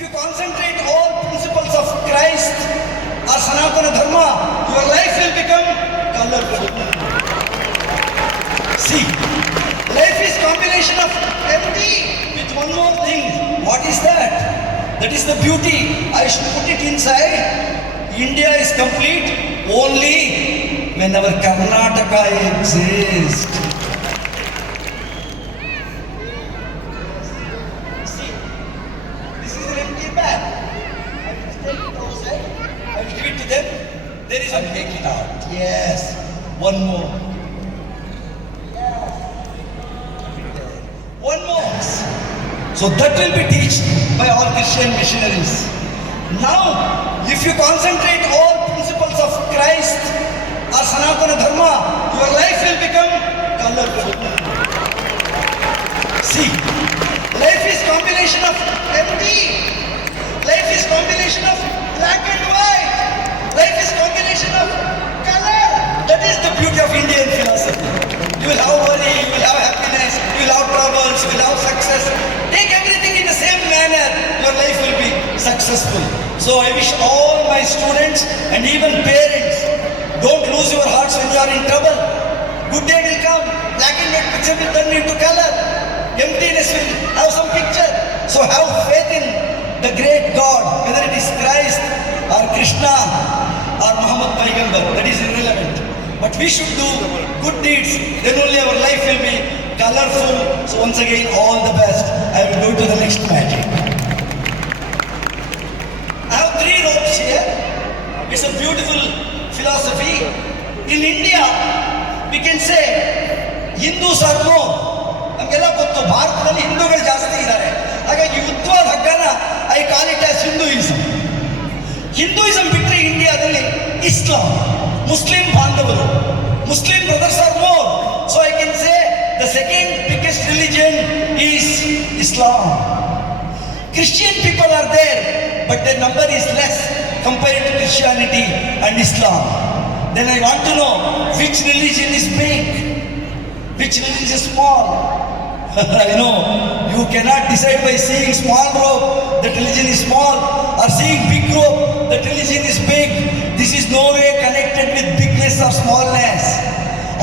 If you concentrate all principles of Christ or Sanatana Dharma, your life will become colorful. See, life is combination of empty with one more thing. What is that? That is the beauty. I should put it inside. India is complete only when our Karnataka exists. See, this is an empty bag. I will take it outside. I will give it to them. There is a take it out. Yes. One more. One more. So that will be taught by all Christian missionaries. Now, if you concentrate all principles of Christ or Sanatana Dharma, your life will become colorful. See, life is combination of empty. Life is combination of black and white. Life is combination of color. That is the beauty of Indian philosophy. You will have worry, you will have happiness, you will have troubles, you will have success. Take everything in the same manner, your life will be successful. So I wish all my students and even parents, don't lose your hearts when you are in trouble. Good day will come, black and white picture will turn into color. Emptiness will have some picture. So have faith in the great God, whether it is Christ or Krishna or Muhammad Paigambar, that is irrelevant. But we should do good deeds, then only our life will be colorful. So once again, all the best. I will go to the next magic. I have 3 ropes here. It's a beautiful philosophy. In India, we can say Hindus are more. ನಮಗೆಲ್ಲ ಗೊತ್ತು ಭಾರತದಲ್ಲಿ ಹಿಂದೂಗಳು ಜಾಸ್ತಿ ಇದ್ದಾರೆ. ಹಾಗಾಗಿ ಉದ್ವಾದ ಹಗ್ಗನ I call it as Hinduism. Hinduism ಬಿಟ್ಟರೆ ಇಂಡಿಯಾದಲ್ಲಿ ಇಸ್ಲಾಂ, ಮುಸ್ಲಿಂ ಬಾಂಧವರು, Muslim brothers are more. So I can say the second biggest religion is Islam. Christian people are there, but their number is less compared to Christianity and Islam. Then I want to know which religion is big, which religion is small. I know you cannot decide by seeing small rope that religion is small, or seeing big rope that religion is big. This is no way connected with bigness or smallness.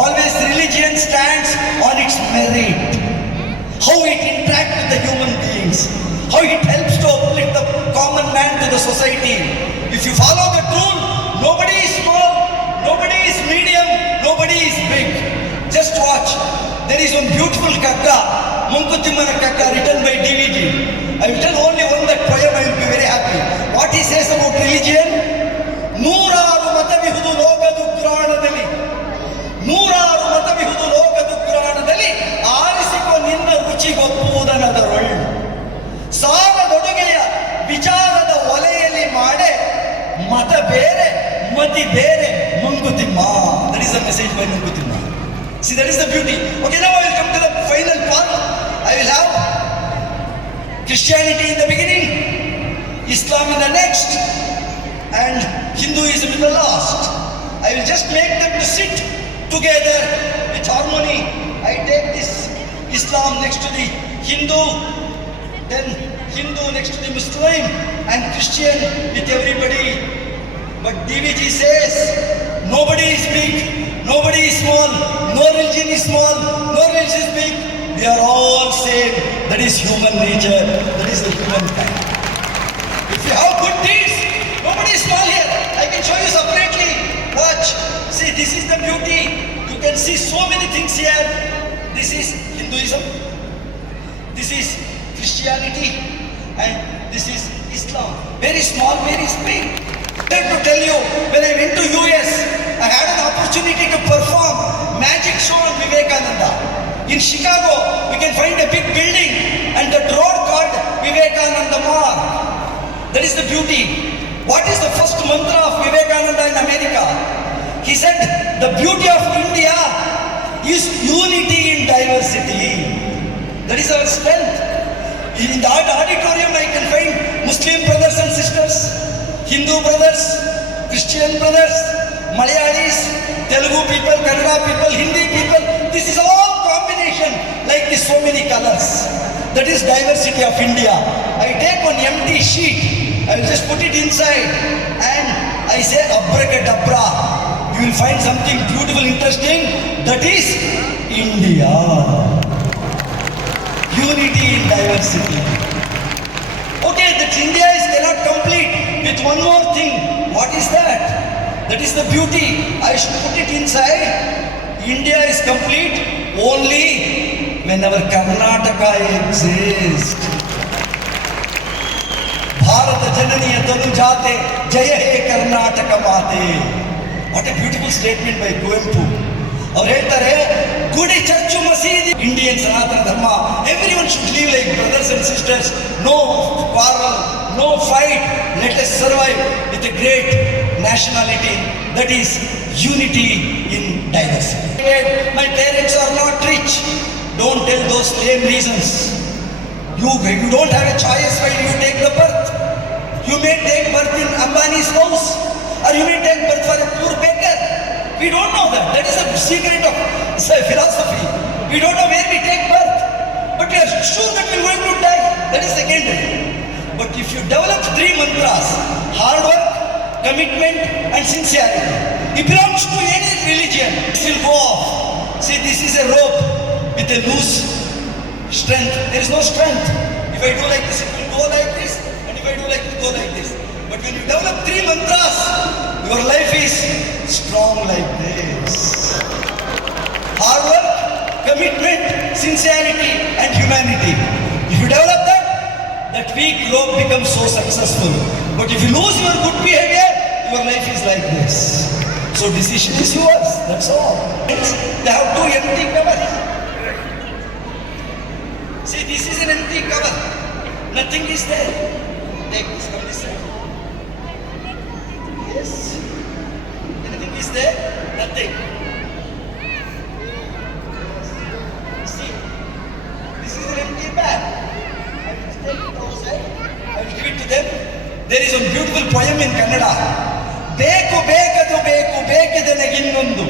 Always religion stands on its merit, how it interacts with the human beings, how it helps to uplift the common man to the society. If you follow that rule, nobody is small, nobody is medium, nobody is big. Just watch. There is one beautiful kakka, Munkutimana kakka, written by DVG. I will tell only one that poem, I will be very happy. What he says about religion? ನೂರಾರು ಮತವಿಹುದು ಲೋಕದು ಪುರಾಣದಲ್ಲಿ, ನೂರಾರು ಮತವಿಹುದು ಲೋಕದು ಪುರಾಣದಲ್ಲಿ, ಆರಿಸಿಕೊ ನಿನ್ನ ರುಚಿಗೊಪ್ಪುವುದನದರೊಳ್ಳು. ಸಾಲದೊಡುಗೆಯ ವಿಚಾರದ ಒಲೆಯಲ್ಲಿ ಮಾಡೆ ಮತ ಬೇರೆ ಮತಿ ಬೇರೆ Mankutimma. That is the message by Munkutimma. See, that is the beauty. Okay, now I will come to the final part. I will have Christianity in the beginning, Islam in the next, and Hinduism in the last. I will just make them to sit together with harmony. I take this Islam next to the Hindu, then Hindu next to the Muslim, and Christian with everybody. But DVG says nobody is big, nobody is small, no religion is small, no religion is big. We are all same. That is human nature. That is the human kind. If you have good deeds, nobody is small here. I can show you separately. Watch. See, this is the beauty. You can see so many things here. This is Hinduism. This is Christianity. And this is Islam. Very small, very big. I have to tell you, when I went to US, I had an opportunity to perform magic show on Vivekananda. In Chicago, we can find a big building and that road called Vivekananda Mark. That is the beauty. What is the first mantra of Vivekananda in America? He said, the beauty of India is unity in diversity. That is our strength. In the auditorium, I can find Muslim brothers and sisters, Hindu brothers, Christian brothers, Malayalis, Telugu people, Kannada people, Hindi people. This is all combination like this, so many colors. That is diversity of India. I take one empty sheet, I will just put it inside and I say abracadabra. You will find something beautiful, interesting. That is India. Unity in diversity. Okay, that India is cannot complete with one more thing. What is that? That is the beauty. I should put it inside. India is complete only when our Karnataka exists. Bharata Jananiya Tanujate Jaya He Karnataka Mate. What a beautiful statement by Goempu. ಅವ್ರು ಹೇಳ್ತಾರೆ ಗುಡಿ church ಮಸೀದಿ Indian Sanatana Dharma everyone should live like brothers and sisters no quarrel no fight let us survive with a great nationality that is unity in diversity. My parents are not rich, don't tell those lame reasons. You don't have a choice while you take the birth. You may take birth in Ambani's house or you may take birth for a poor baker. We don't know that. That is the secret of philosophy. We don't know where we take birth. But we are sure that we are going to die. That is secondary. But if you develop 3 mantras, hard work, commitment and sincerity, it belongs to any religion. It will go off. See, this is a rope with a loose strength. There is no strength. If I do like this, it will go like this. And if I do like this, it will go like this. But when you develop 3 mantras, your life is strong like this. Hard work, commitment, sincerity and humanity. If you develop that weak rope becomes so successful. But if you lose your good behavior, your life is like this. So decision is yours, that's all. They have 2 empty covers. See, this is an empty cover. Nothing is there. Take this from this side. Yes. Anything is there? Nothing. See, this is an empty bag. I will take it outside. I will give it to them. There is a beautiful poem in Kannada. Beku bekadu beku ಬೇಕಿದೆನಗಿನ್ನೊಂದು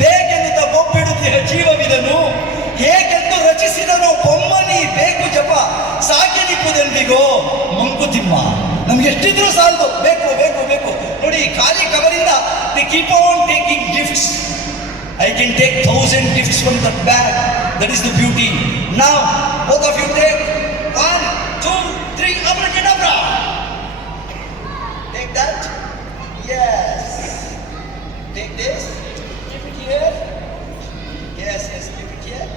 ಬೇಕೆನ್ನುತ್ತ ಬೊಬ್ಬಿಡುತ್ತಿಹ ಜೀವವಿದನು ಏಕೆಂದು ರಚಿಸಿದನು ಬೊಮ್ಮನಿ ಬೇಕು ಜಪ ಸಾಕಿನಿಪ್ಪುದೆಂದಿಗೋ ಮಂಕುತಿಮ್ಮ. ನಮ್ಗೆ ಎಷ್ಟಿದ್ರು ಸಾಲದು, ಬೇಕು ಬೇಕು ಬೇಕು. ನೋಡಿ, ಖಾಲಿ ಕವರಿಂದ they keep on taking gifts. I can take 1000 gifts from that bag. That is the beauty. Now, both of you take 1, 2, 3, abracadabra. Take that. Yes. Take this. Keep it here. Yes, yes, keep it here.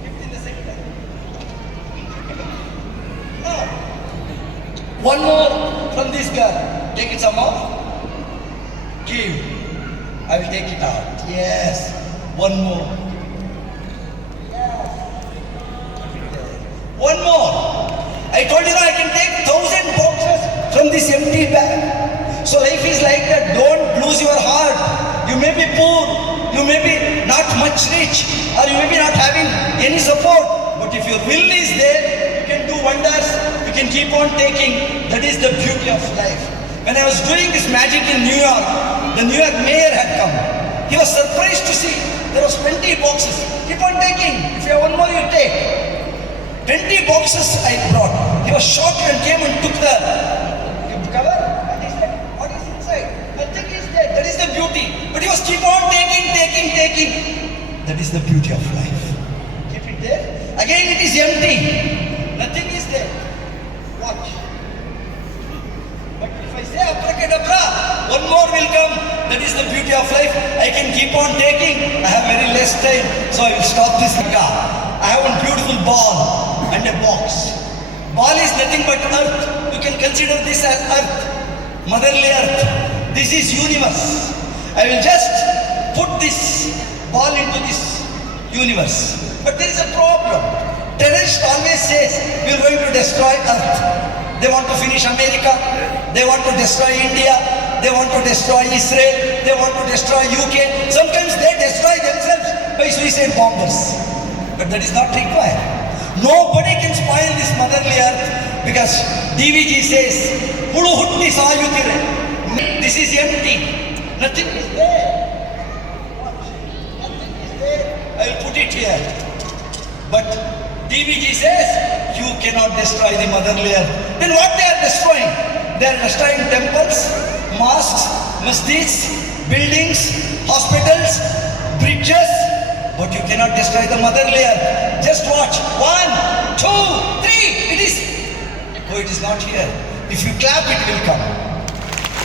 Keep it in the center. Now, one more from this girl. Take it some more. Give. I will take it out. Yes. One more. Yes. One more. I told you, I can take 1000 boxes from this empty bag. So life is like that. Don't lose your heart. You may be poor, you may be not much rich, or you may be not having any support. But if your will is there, you can do wonders. You can keep on taking. That is the beauty of life. When I was doing this magic in New York, the New York mayor had come. He was surprised to see there was 20 boxes. Keep on taking. If you have one more, you take. 20 boxes I brought. He was shocked and came and took the cover. And he said, what is inside? Nothing is there. That is the beauty. But he was keep on taking. That is the beauty of life. Keep it there. Again it is empty. Nothing is there. Watch. But if I say abracadabra, one more will come. That is the beauty of life. I can keep on taking. I have very less time, so I will stop this car. I have one beautiful ball and a box. Ball is nothing but earth. You can consider this as earth, motherly earth. This is universe. I will just put this ball into this universe. But there is a problem. Terrorists always says we are going to destroy earth. They want to finish America. They want to destroy India. They want to destroy Israel. They want to destroy UK. Sometimes they destroy themselves by suicide bombers. But that is not required. Nobody can spoil this motherly earth because DVG says, Hulu hutti sayutire. This is empty. Nothing is there. Nothing is there. I will put it here. But DBG says you cannot destroy the mother layer. Then what they are destroying? They are destroying temples, mosques, masjids, buildings, hospitals, bridges. But you cannot destroy the mother layer. Just watch. 1, 2, 3. It is. Oh, it is not here. If you clap, it will come.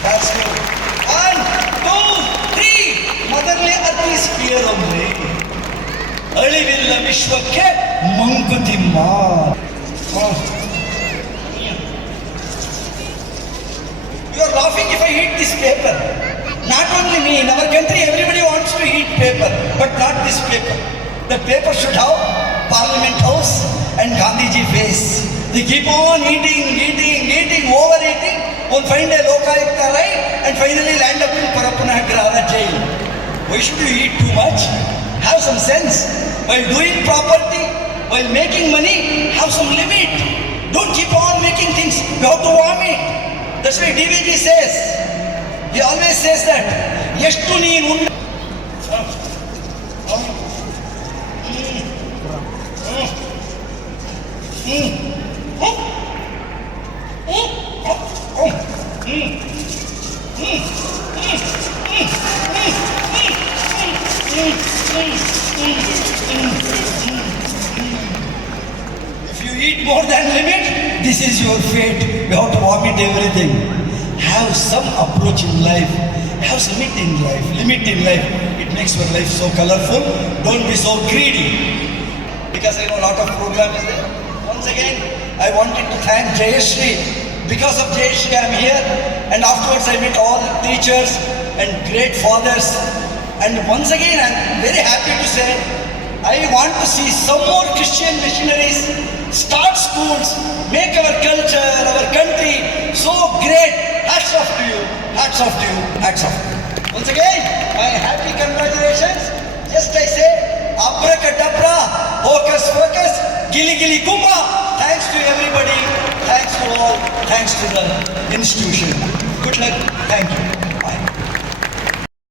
That's good. 1, 2, 3. Motherly earth is here only. ಅಳಿವಿಲ್ಲ ವಿಶ್ವಕ್ಕೆ Mankutimma. You are laughing if I eat this paper. Not only me, in our country everybody wants to eat paper, but not this paper. The paper should have Parliament House and Gandhiji face. They keep on eating, overeating. One fine day Lokayukta right, and finally land up in Parapunagrara jail. Why should you eat too much? Have some sense. While doing property, while making money, have some limit. Don't keep on making things. You have to vomit. That's why DVG says. He always says that. Yeshtu neen unna. If you eat more than limit, this is your fate. You have to vomit everything. Have some approach in life. Have some limit in life. Limit in life. It makes your life so colorful. Don't be so greedy. Because I know a lot of program is there. Once again, I wanted to thank Jayashri. Because of Jayashri, I am here. And afterwards, I met all the teachers and great fathers. And once again, I am very happy to say, I want to see some more Christian missionaries start schools, make our culture, our country so great. Hats off to you, hats off to you, hats off to you. Once again, my happy congratulations. Just I say, abracadabra, hocus pocus, gili gili kumba. Thanks to everybody, thanks to all, thanks to the institution. Good luck, thank you.